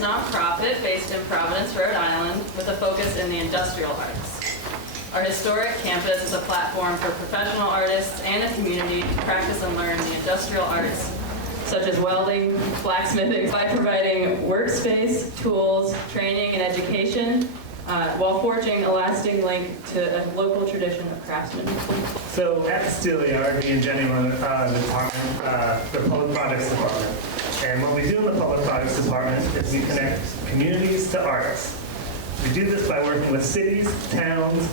arts nonprofit based in Providence, Rhode Island, with a focus in the industrial arts. Our historic campus is a platform for professional artists and a community to practice and learn the industrial arts, such as welding, blacksmithing, by providing workspace, tools, training, and education, while forging a lasting link to a local tradition of craftsmanship. So at the Steelyard, me and Jenny run the department, the Public Products Department. And what we do in the Public Products Department is we connect communities to artists. We do this by working with cities, towns,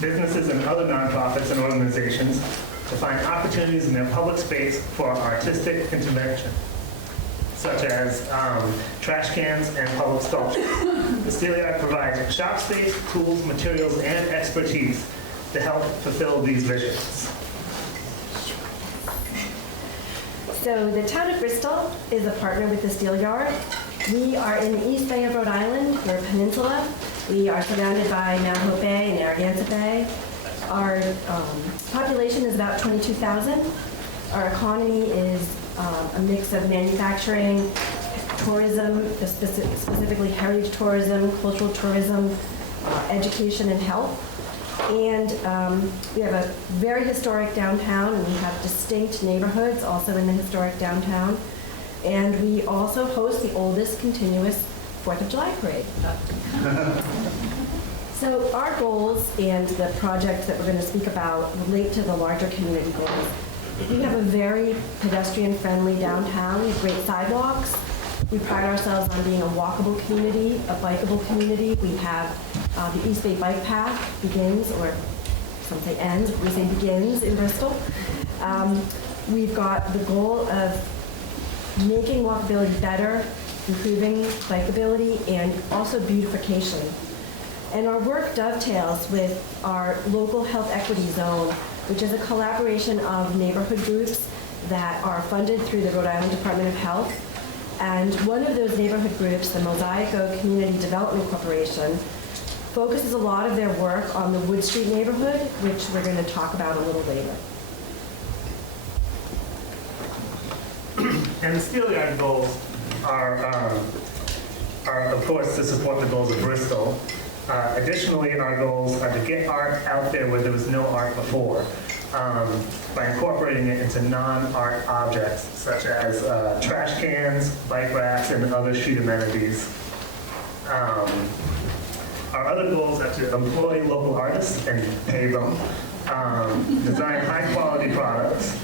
businesses, and other nonprofits and organizations to find opportunities in their public space for artistic intervention, such as trash cans and public sculptures. The Steelyard provides shop space, tools, materials, and expertise to help fulfill these visions. So the town of Bristol is a partner with the Steelyard. We are in the East Bay of Rhode Island. We're a peninsula. We are surrounded by Mount Hope Bay and Narragansett Bay. Our population is about 22,000. Our economy is a mix of manufacturing, tourism, specifically heritage tourism, cultural tourism, education, and health. And we have a very historic downtown, and we have distinct neighborhoods also in the historic downtown. And we also host the oldest continuous 4th of July parade. So our goals and the project that we're going to speak about relate to the larger community goals. We have a very pedestrian-friendly downtown. We have great sidewalks. We pride ourselves on being a walkable community, a bikeable community. We have the East Bay Bike Path begins, or some say ends, but we say begins in Bristol. We've got the goal of making walkability better, improving bikeability, and also beautification. And our work dovetails with our local health equity zone, which is a collaboration of neighborhood groups that are funded through the Rhode Island Department of Health. And one of those neighborhood groups, the Mosaico Community Development Corporation, focuses a lot of their work on the Wood Street neighborhood, which we're going to talk about a little later. And the Steelyard goals are, of course, to support the goals of Bristol. Additionally, our goals are to get art out there where there was no art before, by incorporating it into non-art objects, such as trash cans, bike racks, and other street amenities. Our other goals are to employ local artists and pay them, design high-quality products,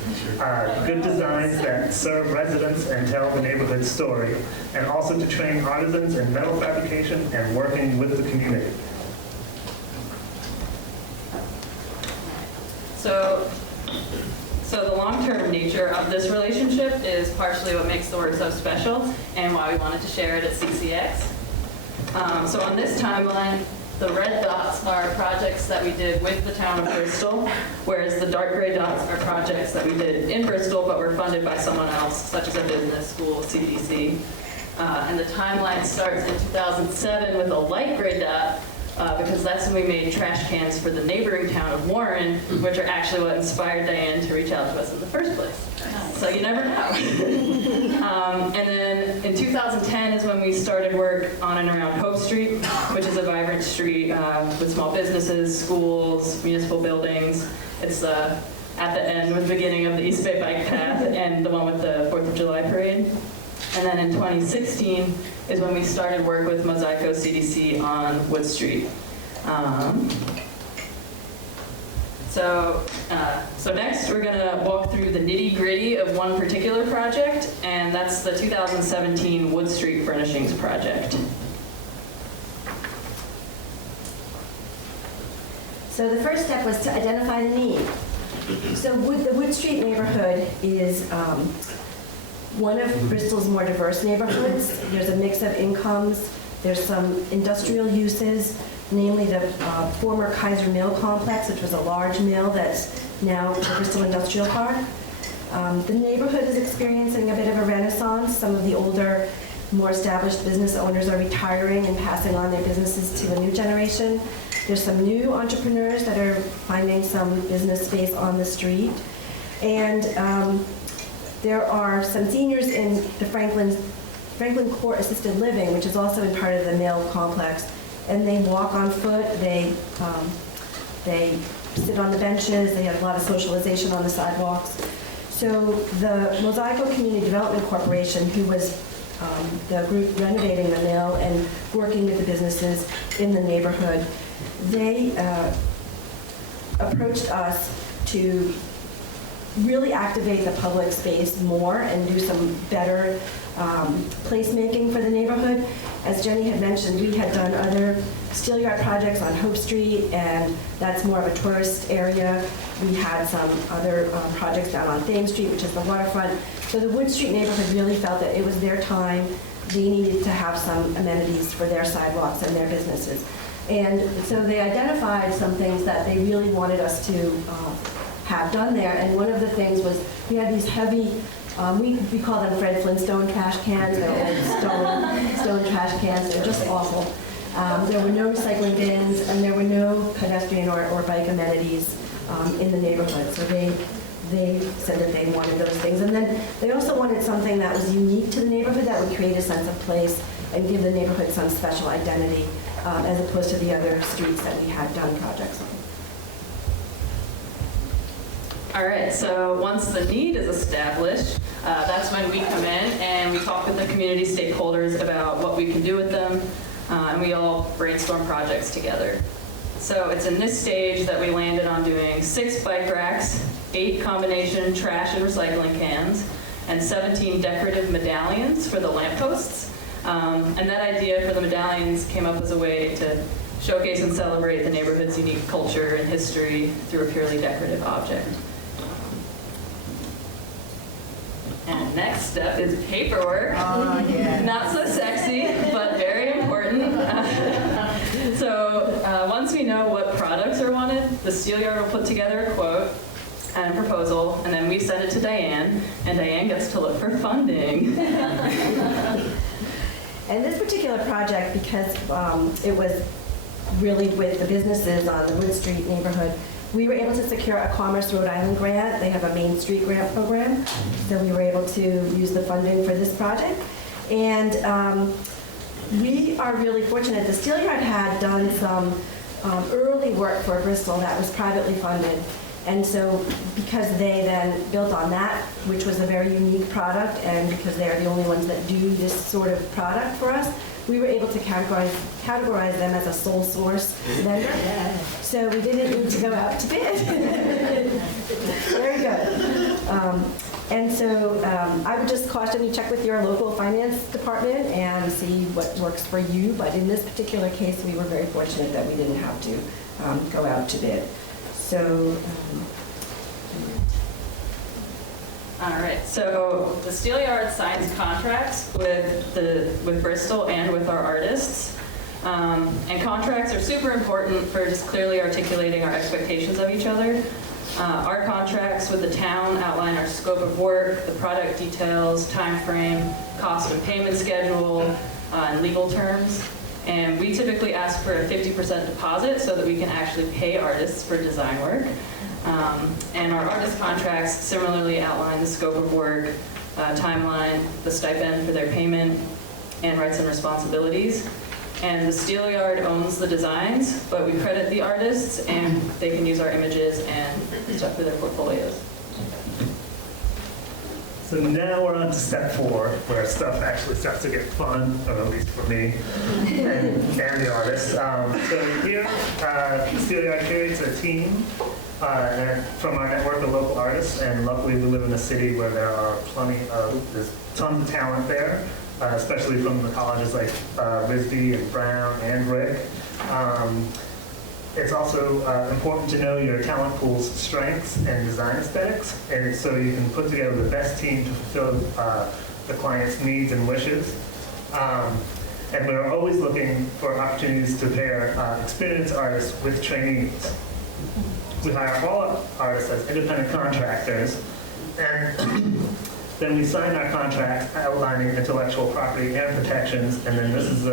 good designs that serve residents and tell the neighborhood story, and also to train artisans in metal fabrication and working with the community. So the long-term nature of this relationship is partially what makes the work so special and why we wanted to share it at CCX. So on this timeline, the red dots are projects that we did with the town of Bristol, whereas the dark gray dots are projects that we did in Bristol but were funded by someone else, such as a business, school, CDC. And the timeline starts in 2007 with a light gray dot, because that's when we made trash cans for the neighboring town of Warren, which are actually what inspired Diane to reach out to us in the first place. So you never know. And then in 2010 is when we started work on and around Hope Street, which is a vibrant street with small businesses, schools, municipal buildings. It's at the end with the beginning of the East Bay Bike Path and the one with the 4th of July parade. And then in 2016 is when we started work with Mosaico CDC on Wood Street. So next we're going to walk through the nitty-gritty of one particular project, and that's the 2017 Wood Street Furnishings project. So the first step was to identify the need. So the Wood Street neighborhood is one of Bristol's more diverse neighborhoods. There's a mix of incomes. There's some industrial uses, namely the former Kaiser Mill complex, which was a large mill that's now the Bristol Industrial Park. The neighborhood is experiencing a bit of a renaissance. Some of the older, more established business owners are retiring and passing on their businesses to the new generation. There's some new entrepreneurs that are finding some business space on the street. And there are some seniors in the Franklin Franklin Court Assisted Living, which is also in part of the Mill complex. And they walk on foot, they sit on the benches, they have a lot of socialization on the sidewalks. So the Mosaico Community Development Corporation, who was the group renovating the mill and working with the businesses in the neighborhood, they approached us to really activate the public space more and do some better placemaking for the neighborhood. As Jenny had mentioned, we had done other steel yard projects on Hope Street, and that's more of a tourist area. We had some other projects down on Thames Street, which is the waterfront. So the Wood Street neighborhood really felt that it was their time. They needed to have some amenities for their sidewalks and their businesses. And so they identified some things that they really wanted us to have done there. And one of the things was we had these heavy, we call them Fred Flintstone trash cans. They're old stone trash cans. They're just awful. There were no recycling bins, and there were no pedestrian or bike amenities in the neighborhood. So they said that they wanted those things. And then they also wanted something that was unique to the neighborhood that would create a sense of place and give the neighborhood some special identity as opposed to the other streets that we had done projects on. All right, so once the need is established, that's when we come in and we talk with the community stakeholders about what we can do with them, and we all brainstorm projects together. So it's in this stage that we landed on doing 6 bike racks, 8 combination trash and recycling cans, and 17 decorative medallions for the lampposts. And that idea for the medallions came up as a way to showcase and celebrate the neighborhood's unique culture and history through a purely decorative object. And next step is paperwork. Oh, yeah. Not so sexy, but very important. So once we know what products are wanted, the Steelyard will put together a quote and a proposal, and then we send it to Diane, and Diane gets to look for funding. And this particular project, because it was really with the businesses on the Wood Street neighborhood, we were able to secure a Commerce Rhode Island grant. They have a Main Street grant program, so we were able to use the funding for this project. And we are really fortunate. The Steelyard had done some early work for Bristol that was privately funded. And so because they then built on that, which was a very unique product, and because they're the only ones that do this sort of product for us, we were able to categorize them as a sole source vendor. So we didn't need to go out to bid. Very good. And so I would just caution you, check with your local finance department and see what works for you. But in this particular case, we were very fortunate that we didn't have to go out to bid. So, All right, so the Steelyard signs contracts with Bristol and with our artists. And contracts are super important for just clearly articulating our expectations of each other. Our contracts with the town outline our scope of work, the product details, time frame, cost and payment schedule, and legal terms. And we typically ask for a 50% deposit so that we can actually pay artists for design work. And our artist contracts similarly outline the scope of work, timeline, the stipend for their payment, and rights and responsibilities. And the Steelyard owns the designs, but we credit the artists, and they can use our images and stuff for their portfolios. So now we're on to step 4, where stuff actually starts to get fun, or at least for me, and the artists. So here, the Steelyard curates a team from our network of local artists, and luckily we live in a city where there's tons of talent there, especially from the colleges like RISD and Brown and Rick. It's also important to know your talent pool's strengths and design aesthetics, and so you can put together the best team to fulfill the client's needs and wishes. And we're always looking for opportunities to pair experienced artists with trainees. We hire all artists as independent contractors, and then we sign our contracts outlining intellectual property and protections, and then this is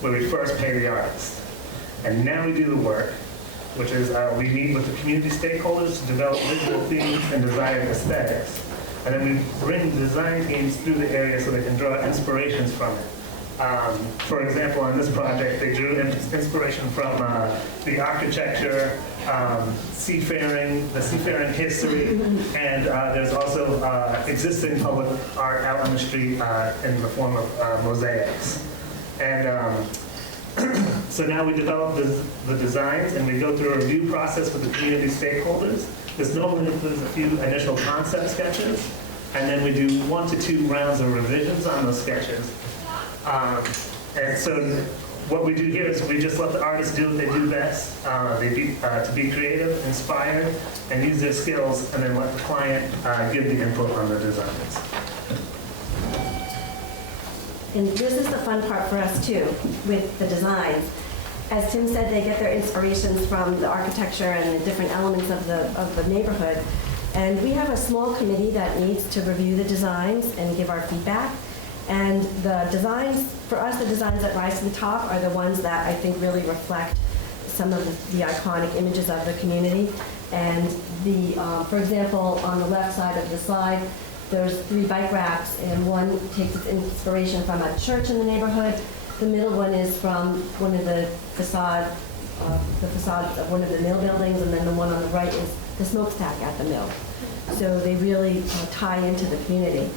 where we first pay the artist. And now we do the work, which is we meet with the community stakeholders to develop visual themes and desired aesthetics. And then we bring design teams through the area so they can draw inspirations from it. For example, on this project, they drew inspiration from the architecture, seafaring, the seafaring history, and there's also existing public art out on the street in the form of mosaics. And so now we develop the designs, and we go through a review process with the community stakeholders. This normally includes a few initial concept sketches, and then we do 1 to 2 rounds of revisions on those sketches. And so what we do here is we just let the artists do what they do best, to be creative, inspired, and use their skills, and then let the client give the input on the designs. And this is the fun part for us too, with the designs. As Tim said, they get their inspirations from the architecture and the different elements of the neighborhood. And we have a small committee that needs to review the designs and give our feedback. And the designs, for us, the designs that rise to the top are the ones that I think really reflect some of the iconic images of the community. And for example, on the left side of the slide, there's 3 bike racks, and one takes its inspiration from a church in the neighborhood. The middle one is from one of the facades of one of the mill buildings, and then the one on the right is the smokestack at the mill. So they really tie into the community.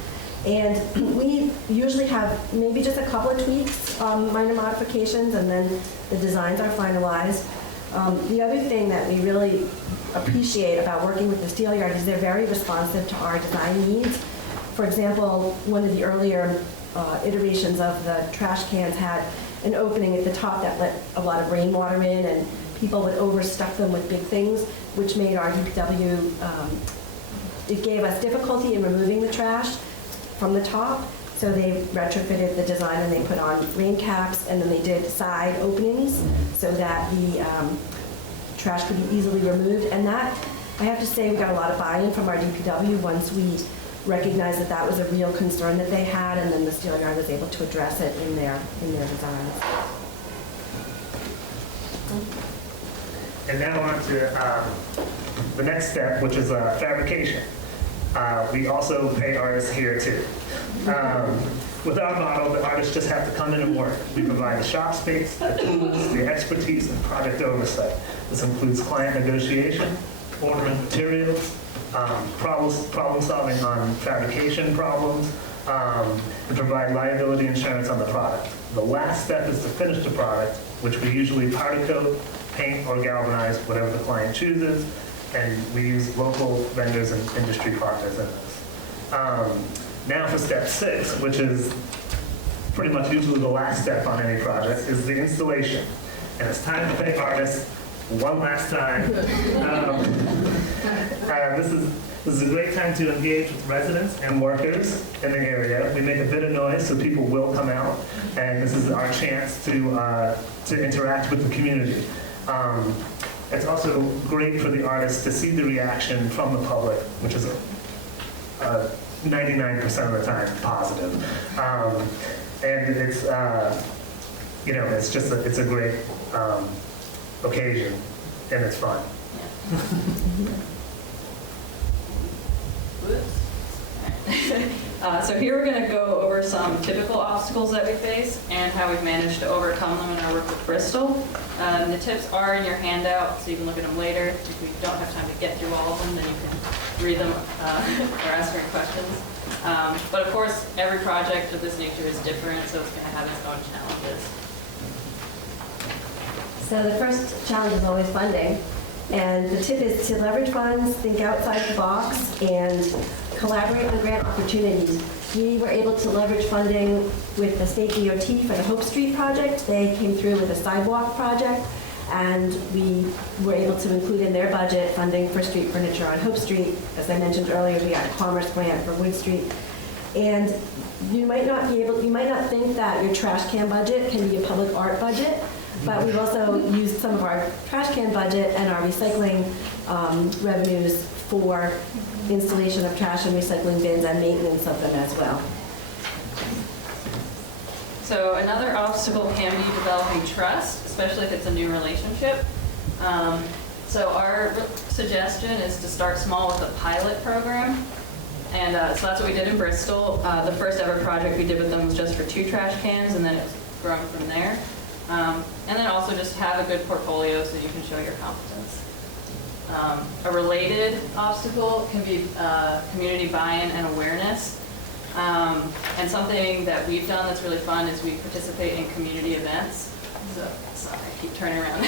And we usually have maybe just a couple of tweaks, minor modifications, and then the designs are finalized. The other thing that we really appreciate about working with the Steel Yard is they're very responsive to our design needs. For example, one of the earlier iterations of the trash cans had an opening at the top that let a lot of rainwater in, and people would overstuff them with big things, which made our DPW, it gave us difficulty in removing the trash from the top. So they retrofitted the design, and they put on rain caps, and then they did side openings so that the trash could be easily removed. And that, I have to say, we got a lot of buy-in from our DPW once we recognized that that was a real concern that they had, and then the Steel Yard was able to address it in their designs. And now on to the next step, which is fabrication. We also pay artists here too. With our model, the artists just have to come in and work. We provide the shop space, the tools, the expertise, and project oversight. This includes client negotiation, ordering materials, problem solving on fabrication problems, and provide liability insurance on the product. The last step is to finish the product, which we usually powder coat, paint, or galvanize, whatever the client chooses, and we use local vendors and industry partners in this. Now for step 6, which is pretty much usually the last step on any project, is the installation. And it's time to pay artists one last time. This is a great time to engage with residents and workers in the area. We make a bit of noise so people will come out, and this is our chance to interact with the community. It's also great for the artists to see the reaction from the public, which is 99% of the time positive. And it's, it's just it's a great occasion, and it's fun. So here we're going to go over some typical obstacles that we face and how we've managed to overcome them in our work with Bristol. The tips are in your handout, so you can look at them later. If we don't have time to get through all of them, then you can read them or ask your questions. But of course, every project of this nature is different, so it's going to have its own challenges. So the first challenge is always funding. And the tip is to leverage funds, think outside the box, and collaborate on grant opportunities. We were able to leverage funding with the state DOT for the Hope Street project. They came through with a sidewalk project, and we were able to include in their budget funding for street furniture on Hope Street. As I mentioned earlier, we got a commerce grant for Wood Street. And you might not think that your trash can budget can be a public art budget, but we've also used some of our trash can budget and our recycling revenues for installation of trash and recycling bins and maintenance of them as well. So another obstacle can be developing trust, especially if it's a new relationship. So our suggestion is to start small with a pilot program. And so that's what we did in Bristol. The first ever project we did with them was just for 2 trash cans, and then it was growing from there. And then also just have a good portfolio so you can show your competence. A related obstacle can be community buy-in and awareness. And something that we've done that's really fun is we participate in community events. So, sorry, I keep turning around.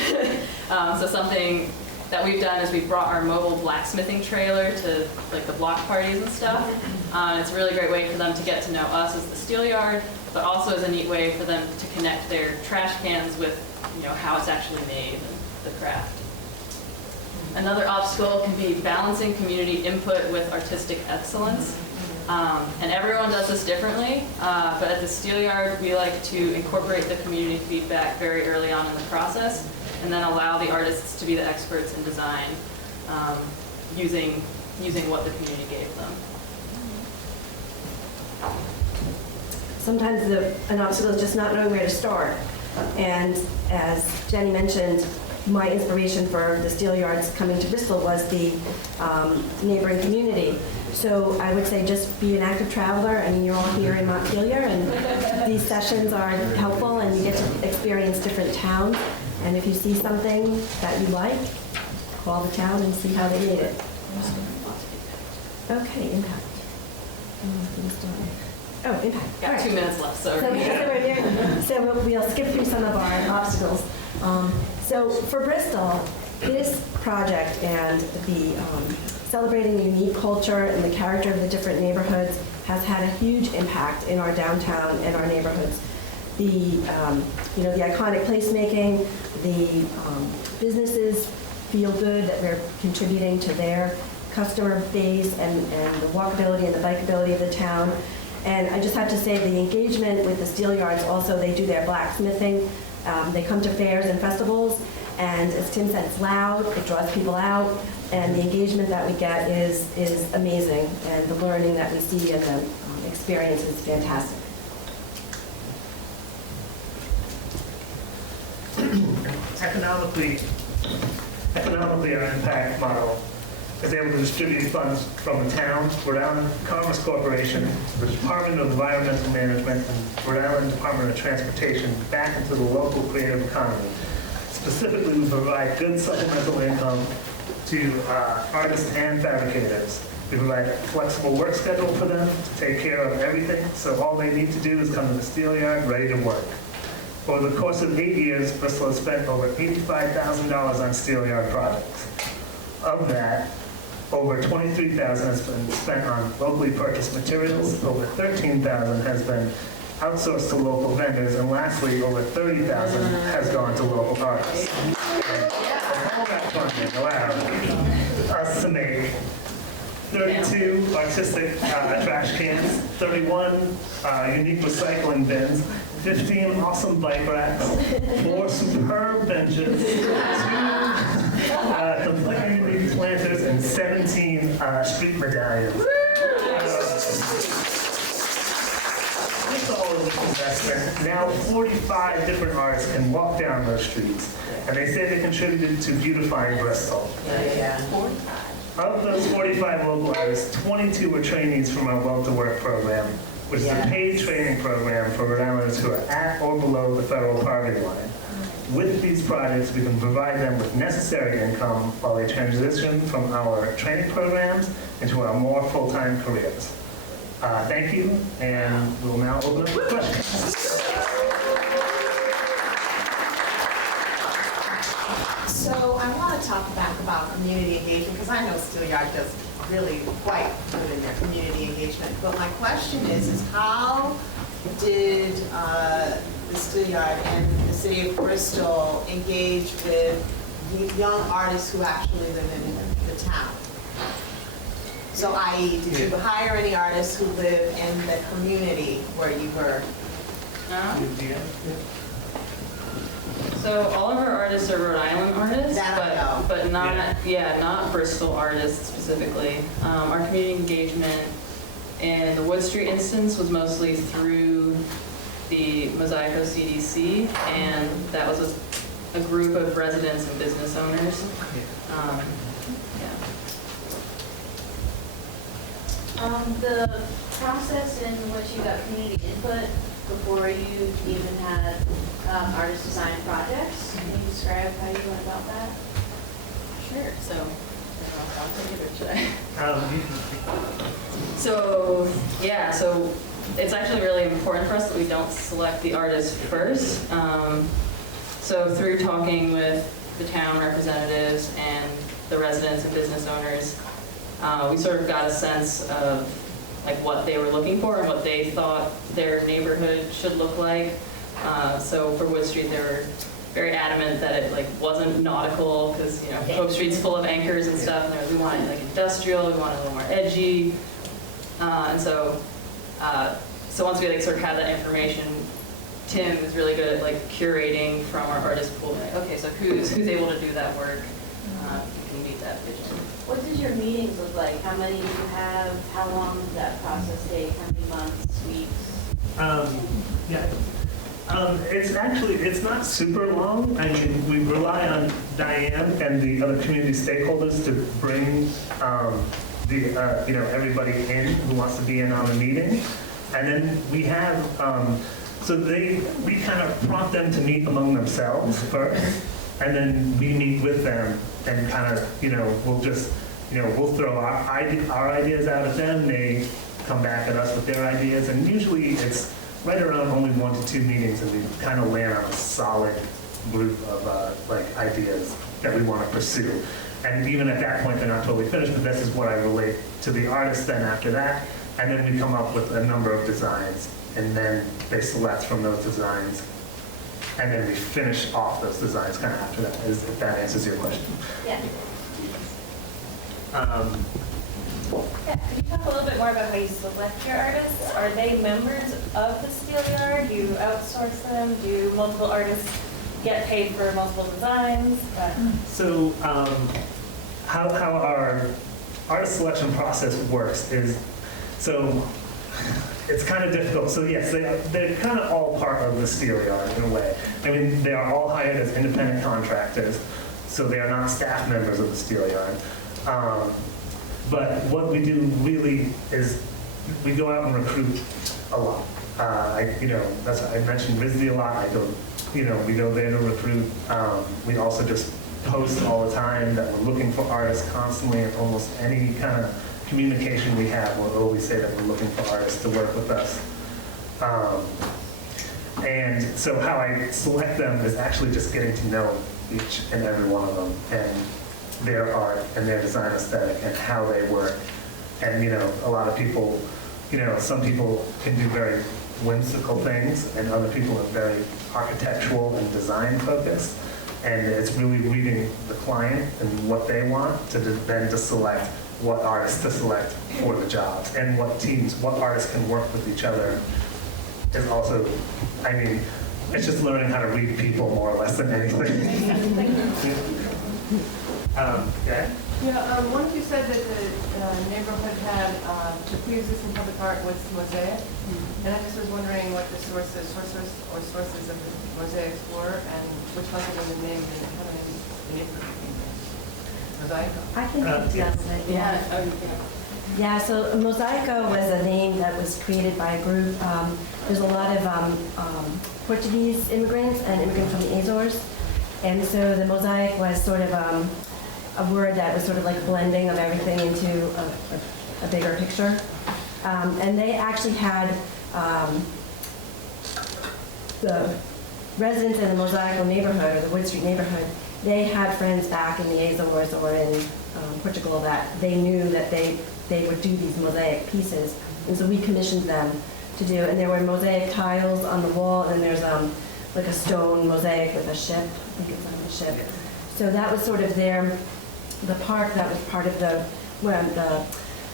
So something that we've done is we've brought our mobile blacksmithing trailer to like the block parties and stuff. It's a really great way for them to get to know us as the steel yard, but also is a neat way for them to connect their trash cans with, how it's actually made and the craft. Another obstacle can be balancing community input with artistic excellence. And everyone does this differently, but at the steel yard, we like to incorporate the community feedback very early on in the process, and then allow the artists to be the experts in design, using what the community gave them. Sometimes an obstacle is just not knowing where to start. And as Jenny mentioned, my inspiration for the steel yards coming to Bristol was the neighboring community. So I would say just be an active traveler. I mean, you're all here in Montpelier, and these sessions are helpful, and you get to experience different towns. And if you see something that you like, call the town and see how they made it. Okay, impact. Oh, impact. Got All right. 2 minutes left, so. So we'll skip through some of our obstacles. So for Bristol, this project and the celebrating the unique culture and the character of the different neighborhoods has had a huge impact in our downtown and our neighborhoods. The the iconic placemaking, the businesses feel good that we're contributing to their customer base and the walkability and the bikeability of the town. And I just have to say the engagement with the steel yards also, they do their blacksmithing. They come to fairs and festivals, and as Tim said, it's loud, it draws people out, and the engagement that we get is amazing, and the learning that we see and the experience is fantastic. Economically, our impact model is able to distribute funds from the town, Rhode Island Commerce Corporation, the Department of Environmental Management, and Rhode Island Department of Transportation back into the local creative economy. Specifically, we provide good supplemental income to artists and fabricators. We provide a flexible work schedule for them to take care of everything, so all they need to do is come to the steel yard ready to work. Over the course of 8 years, Bristol has spent over $85,000 on steel yard projects. Of that, over $23,000 has been spent on locally purchased materials, over $13,000 has been outsourced to local vendors, and lastly, over $30,000 has gone to local artists. And all that funding allowed us to make 32 artistic trash cans, 31 unique recycling bins, 15 awesome bike racks, 4 superb benches, 2 completely unique planters, and 17 street medallions. With all of this investment, now 45 different artists can walk down those streets, and they say they contributed to Beautifying Bristol. Of those 45 local artists, 22 were trainees from our Well to Work program, which is a paid training program for Rhode Islanders who are at or below the federal poverty line. With these projects, we can provide them with necessary income while they transition from our training programs into our more full-time careers. Thank you, and we'll now open up for questions. So I want to talk back about community engagement, because I know Steel Yard does really quite good in their community engagement. But my question is how did the Steel Yard and the city of Bristol engage with young artists who actually live in the town? So i.e., did you hire any artists who live in the community where you were? So all of our artists are Rhode Island artists, That I know. but not Bristol artists specifically. Our community engagement in the Wood Street instance was mostly through the Mosaico CDC, and that was a group of residents and business owners. The process in which you got community input before you even had artist design projects, can you describe how you went about that? Sure, so, I'll take it, or should I? Um, So, yeah, so it's actually really important for us that we don't select the artist first. So through talking with the town representatives and the residents and business owners, we sort of got a sense of like what they were looking for and what they thought their neighborhood should look like. So for Wood Street, they were very adamant that it like wasn't nautical because Hope Street's full of anchors and stuff. And we wanted like industrial, we wanted a little more edgy, and so once we like sort of had that information, Tim was really good at like curating from our artist pool. Like, okay, so who's able to do that work? Who can meet that vision? What did your meetings look like? How many did you have? How long did that process take? How many months, weeks? Yeah. It's not super long. I mean, we rely on Diane and the other community stakeholders to bring everybody in who wants to be in on the meeting. And then we have, we kind of prompt them to meet among themselves first, and then we meet with them and kind of, we'll throw our ideas out at them, they come back at us with their ideas, and usually it's right around only 1 to 2 meetings, and we kind of land on a solid group of ideas that we want to pursue. And even at that point, they're not totally finished, but this is what I relate to the artist then after that. And then we come up with a number of designs, and then they select from those designs, and then we finish off those designs kind of after that, if that answers your question. Yeah. Yeah, could you talk a little bit more about how you select your artists? Are they members of the Steelyard? Do you outsource them? Do multiple artists get paid for multiple designs? So how our artist selection process works is, so it's kind of difficult. So yes, they're kind of all part of the Steelyard in a way. I mean, they are all hired as independent contractors, so they are not staff members of the Steelyard. But what we do really is we go out and recruit a lot. That's what I mentioned Rizzi a lot. We go there to recruit. We also just post all the time that we're looking for artists constantly, and almost any kind of communication we have, we'll always say that we're looking for artists to work with us. And so how I select them is actually just getting to know each and every one of them, and their art and their design aesthetic and how they work. And a lot of people, some people can do very whimsical things, and other people are very architectural and design focused. And it's really reading the client and what they want then to select what artists to select for the jobs, and what artists can work with each other is also, it's just learning how to read people more or less than anything. Once you said that the neighborhood had the pre-existing public art was mosaic, and I just was wondering what the sources of the mosaics were, and which must have been the name of how the neighborhood came there. Mosaic? I can take that one. Yeah. Yeah, so Mosaico was a name that was created by a group. There's a lot of Portuguese immigrants and immigrants from the Azores. And so the mosaic was sort of a word that was sort of like blending of everything into a bigger picture. And they actually had the residents in the Mosaico neighborhood, or the Wood Street neighborhood, they had friends back in the Azores or in Portugal that they knew that they would do these mosaic pieces. And so we commissioned them to do, and there were mosaic tiles on the wall, and there's like a stone mosaic with a ship. I think it's on the ship. So that was sort of the park that was part of the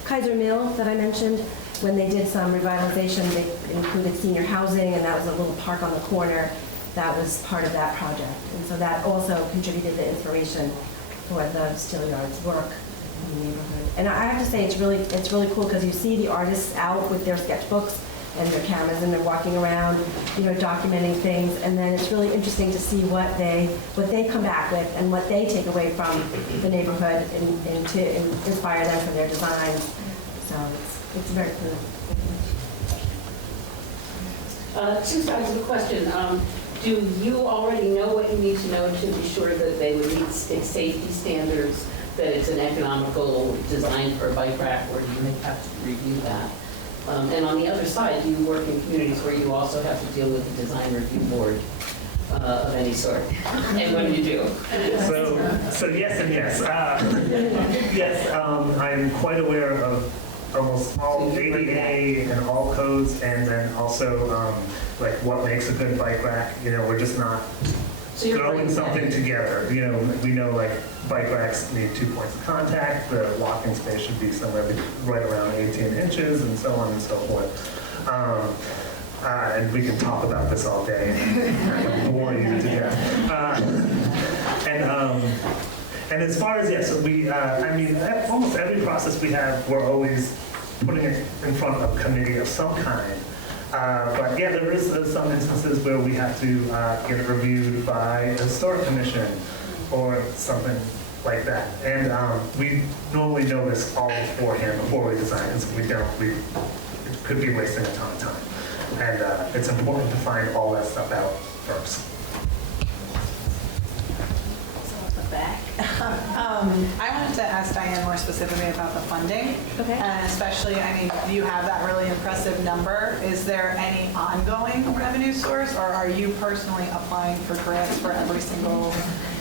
Kaiser Mill that I mentioned. When they did some revitalization, they included senior housing, and that was a little park on the corner that was part of that project. And so that also contributed the inspiration for the Steelyard's work in the neighborhood. And I have to say, it's really cool because you see the artists out with their sketchbooks and their cameras, and they're walking around, documenting things. And then it's really interesting to see what they come back with and what they take away from the neighborhood and to inspire them for their designs. So it's very clear. Two sides of the question. Do you already know what you need to know to be sure that they would meet safety standards, that it's an economical design for a bike rack, or do you have to review that? And on the other side, do you work in communities where you also have to deal with the design review board of any sort? And what do you do? So yes and yes. Yes, I'm quite aware of almost all ADA and all codes, and then also like what makes a good bike rack. You know, we're just not throwing something together. You know, we know like bike racks need 2 points of contact. The walking space should be somewhere right around 18 inches, and so on and so forth. And we can talk about this all day and bore you to death. And as far as, yes, we, I mean, almost every process we have, we're always putting it in front of a committee of some kind. But yeah, there is some instances where we have to get it reviewed by a historic commission or something like that. And we normally know this all beforehand, before we design it, so we don't, it could be wasting a ton of time. And it's important to find all that stuff out first. Back. I wanted to ask Diane more specifically about the funding. Okay. And especially, I mean, you have that really impressive number. Is there any ongoing revenue source, or are you personally applying for grants for every single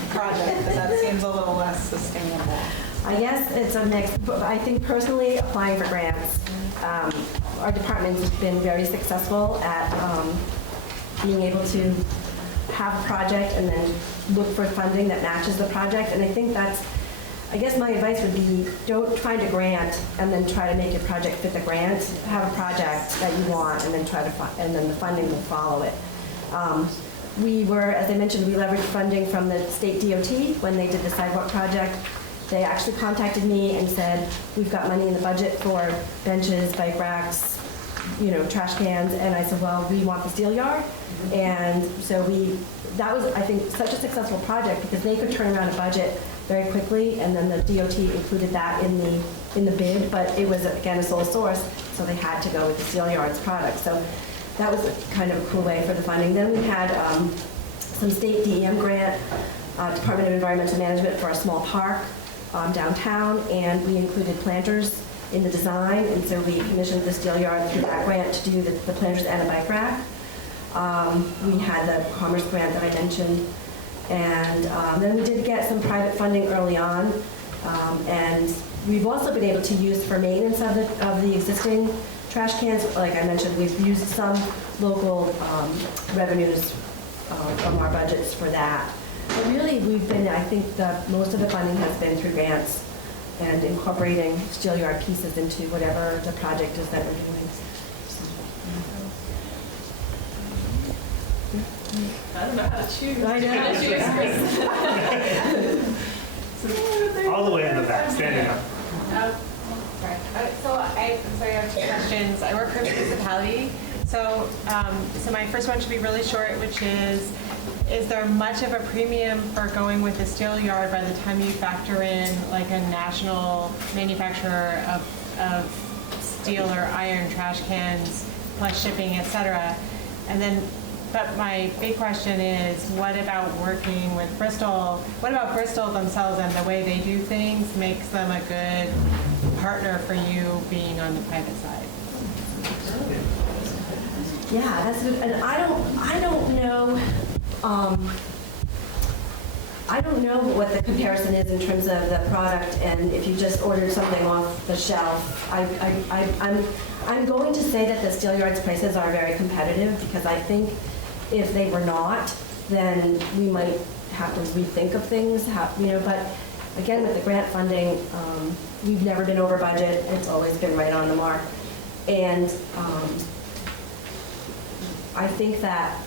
project? Because that seems a little less sustainable. I guess it's a mix, but I think personally applying for grants, our department has been very successful at being able to have a project and then look for funding that matches the project. And I think that's, I guess my advice would be, don't try to grant and then try to make your project fit the grant. Have a project that you want and then and then the funding will follow it. We were, as I mentioned, we leveraged funding from the state DOT when they did the sidewalk project. They actually contacted me and said, we've got money in the budget for benches, bike racks, you know, trash cans. And I said, well, we want the steel yard. And so that was, I think, such a successful project because they could turn around a budget very quickly, and then the DOT included that in the bid, but it was, again, a sole source, so they had to go with the steel yards product. So that was kind of a cool way for the funding. Then we had some state DEM grant, Department of Environmental Management, for a small park downtown, and we included planters in the design, and so we commissioned the steel yard through that grant to do the planters and a bike rack. We had the Commerce grant that I mentioned, and then we did get some private funding early on, and we've also been able to use for maintenance of the existing trash cans. Like I mentioned, we've used some local revenues from our budgets for that. But really, we've been, I think most of the funding has been through grants and incorporating steel yard pieces into whatever the project is that we're doing. I don't know how to choose. I know. All the way in the back, standing up. So I'm sorry, I have two questions. I work for a municipality. So my first one should be really short, which is there much of a premium for going with the steel yard by the time you factor in like a national manufacturer of steel or iron trash cans, plus shipping, et cetera? And then, but my big question is, what about working with Bristol? What about Bristol themselves and the way they do things makes them a good partner for you being on the private side? Yeah, that's good. And I don't know. I don't know what the comparison is in terms of the product, and if you just ordered something off the shelf. I'm going to say that the steel yards prices are very competitive, because I think if they were not, then we might have to rethink of things. But again, with the grant funding, we've never been over budget. It's always been right on the mark, and I think that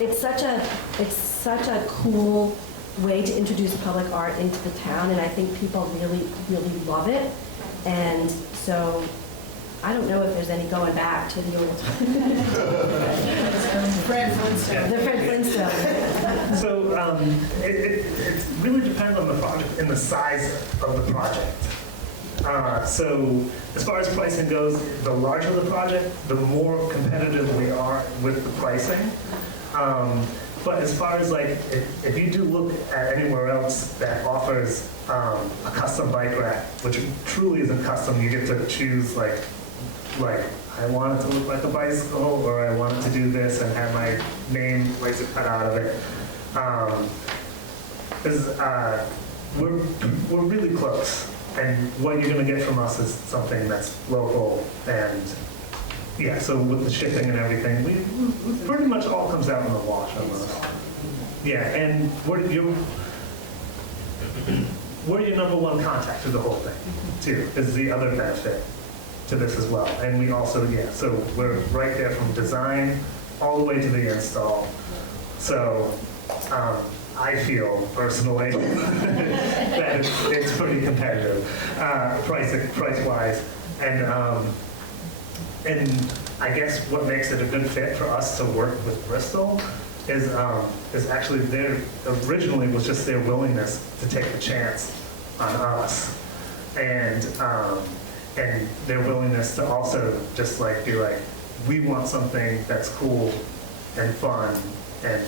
it's such a cool way to introduce public art into the town, and I think people really, really love it. And so I don't know if there's any going back to the old. Fred Flintstone. The Fred Flintstone. So it really depends on the project and the size of the project. So as far as pricing goes, the larger the project, the more competitive we are with the pricing. But as far as like, if you do look at anywhere else that offers a custom bike rack, which truly isn't custom, you get to choose like I want it to look like a bicycle, or I want it to do this and have my name laser cut out of it. We're really close, and what you're gonna get from us is something that's local, and yeah, so with the shipping and everything, we pretty much all comes out in the wash almost. Yeah, and we're your number one contact through the whole thing, too, is the other benefit to this as well. And we also, yeah, so we're right there from design all the way to the install. So I feel personally that it's pretty competitive, price-wise. And I guess what makes it a good fit for us to work with Bristol is actually originally was just their willingness to take the chance on us, and their willingness to also just like be like, we want something that's cool and fun, and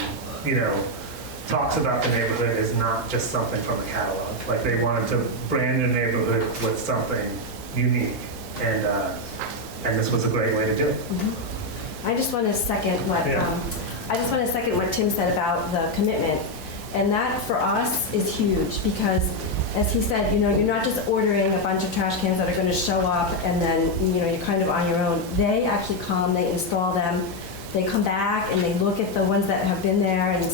talks about the neighborhood is not just something from a catalog. Like they wanted to brand their neighborhood with something unique, and this was a great way to do it. I just want to second what Yeah. Tim said about the commitment, and that for us is huge because, as he said, you're not just ordering a bunch of trash cans that are going to show up and then you're kind of on your own. They actually come, they install them, they come back and they look at the ones that have been there and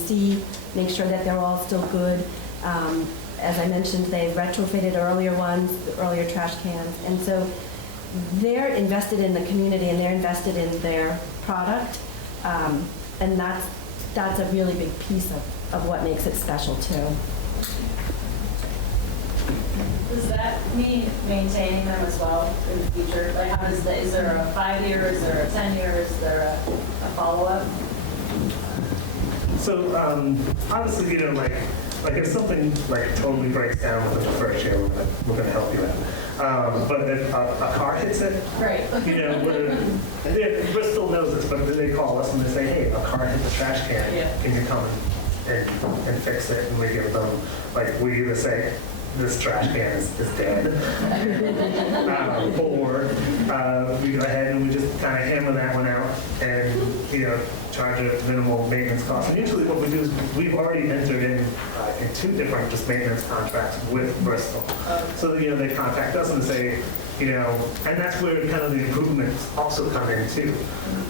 make sure that they're all still good. As I mentioned, they've retrofitted earlier ones, the earlier trash cans, and so they're invested in the community and they're invested in their product, and that's a really big piece of what makes it special too. Does that mean maintaining them as well in the future? Like how is there a 5-year, is there a 10-year, is there a follow-up? So honestly, like if something like totally breaks down within the first year, we're gonna help you out. But if a car hits it, Right. Bristol knows this, but they call us and they say, hey, a car hit the trash can. Yeah. Can you come and fix it? And we give them, like, we either say, this trash can is dead. Or we go ahead and we just kind of hammer that one out and, charge a minimal maintenance cost. And usually what we do is we've already entered in 2 different just maintenance contracts with Bristol. So, they contact us and say, and that's where kind of the improvements also come in too.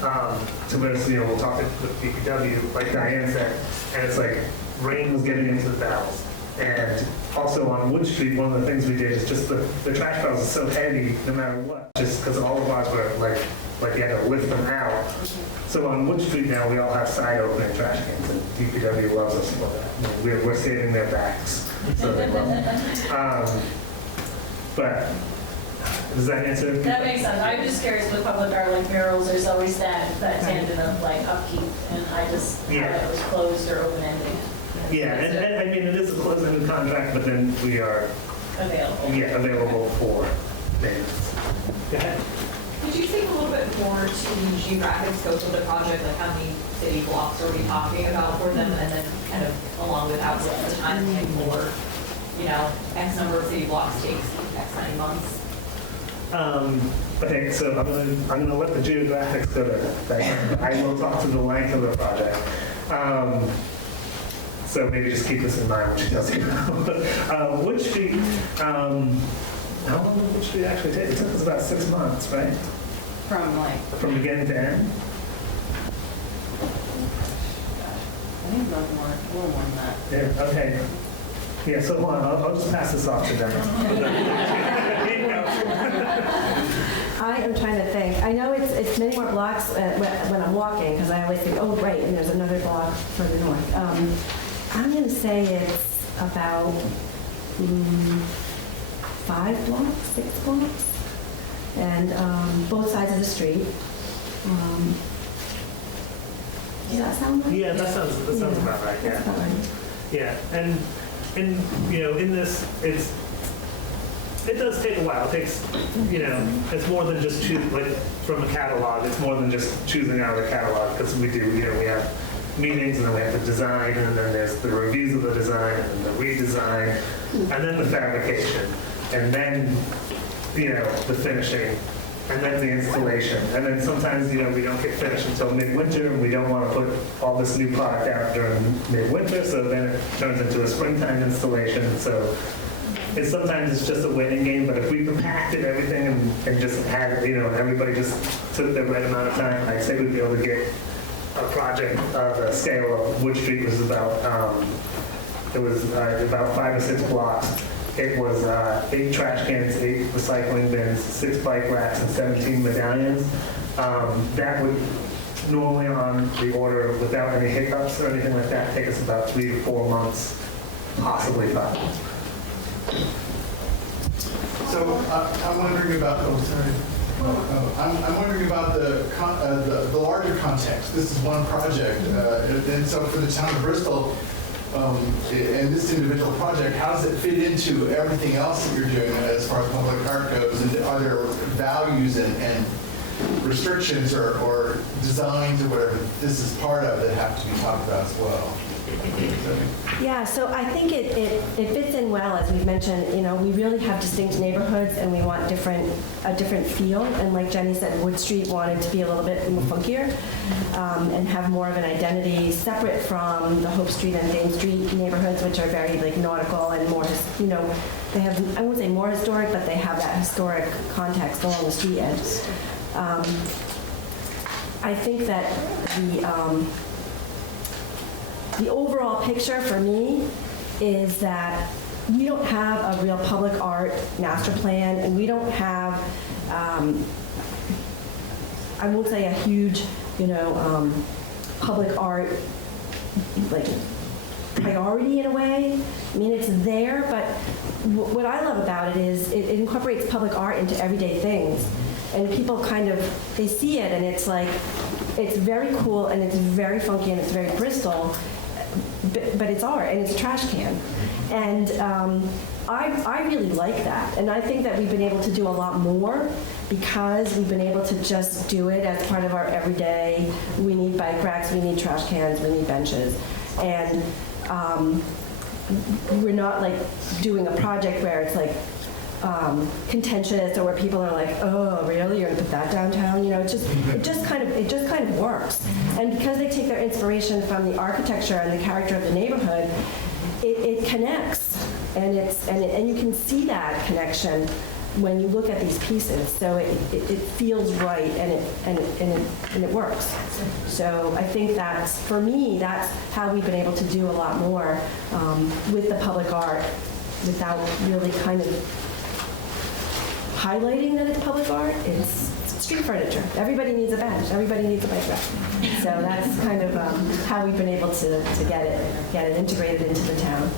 To where, we'll talk with DPW, like Diane said, and it's like rain was getting into the barrels. And also on Wood Street, one of the things we did is just the trash barrels are so heavy no matter what, just because all of ours were like you had to lift them out. So on Wood Street now, we all have side opening trash cans, and DPW loves us for that. We're saving their backs, so they love them. But does that answer? That makes sense. I'm just curious with public art like murals, there's always that tangent of like upkeep, and I just thought it was closed or open-ended. Yeah, and I mean, it is a closed-ended contract, but then we are available for maintenance. Go ahead. Could you speak a little bit more to the geographic scope of the project, like how many city blocks are we talking about for them, and then kind of along with that, what's the timeline for, X number of city blocks takes X many months? Okay, so I'm gonna let the geographics go to that. I will talk to the length of the project. So maybe just keep this in mind when she does it. Wood Street, how long did Wood Street actually take? It took us about 6 months, right? From beginning to end? I think a little more than that. Yeah, okay. Yeah, so hold on, I'll just pass this off to them. I am trying to think. I know it's many more blocks when I'm walking, because I always think, oh, right, and there's another block further north. I'm going to say it's about 5 blocks, 6 blocks, and both sides of the street. Does that sound right? Yeah, that sounds about right, That's yeah. about right. Yeah, and in this, it does take a while. It takes, it's more than just like from a catalog. It's more than just choosing out of the catalog, because we do, we have meetings, and then we have the design, and then there's the reviews of the design, and then the redesign, and then the fabrication, and then, the finishing, and then the installation. And then sometimes, we don't get finished until midwinter, and we don't want to put all this new product out during midwinter, so then it turns into a springtime installation. So sometimes it's just a waiting game, but if we compacted everything and just had, everybody just took the right amount of time, I'd say we'd be able to get a project the scale of Wood Street was about, about 5 or 6 blocks. It was 8 trash cans, 8 recycling bins, 6 bike racks, and 17 medallions. That would normally, on the order, without any hiccups or anything like that, take us about 3 to 4 months, possibly 5. So I'm wondering about, I'm wondering about the larger context. This is one project, and so for the town of Bristol, and this individual project, how does it fit into everything else that you're doing as far as public art goes? And are there values and restrictions or designs or whatever this is part of that have to be talked about as well? Yeah, so I think it fits in well, as we've mentioned. We really have distinct neighborhoods, and we want a different feel. And like Jenny said, Wood Street wanted to be a little bit more funkier and have more of an identity separate from the Hope Street and Dane Street neighborhoods, which are very like nautical and more, they have, I wouldn't say more historic, but they have that historic context along the street edge. I think that the overall picture for me is that we don't have a real public art master plan, and we don't have, I won't say a huge, public art like priority in a way. I mean, it's there, but what I love about it is it incorporates public art into everyday things. And people they see it, and it's like, it's very cool, and it's very funky, and it's very Bristol, but it's art, and it's a trash can. And I really like that. And I think that we've been able to do a lot more because we've been able to just do it as part of our everyday. We need bike racks, we need trash cans, we need benches. And we're not like doing a project where it's like contentious, or where people are like, oh, really, you're gonna put that downtown? It just kind of works. And because they take their inspiration from the architecture and the character of the neighborhood, it connects, and you can see that connection when you look at these pieces. So it feels right, and it works. So I think that's, for me, that's how we've been able to do a lot more with the public art without really kind of highlighting that it's public art. It's street furniture. Everybody needs a bench. Everybody needs a bike rack. So that's kind of how we've been able to get it integrated into the town.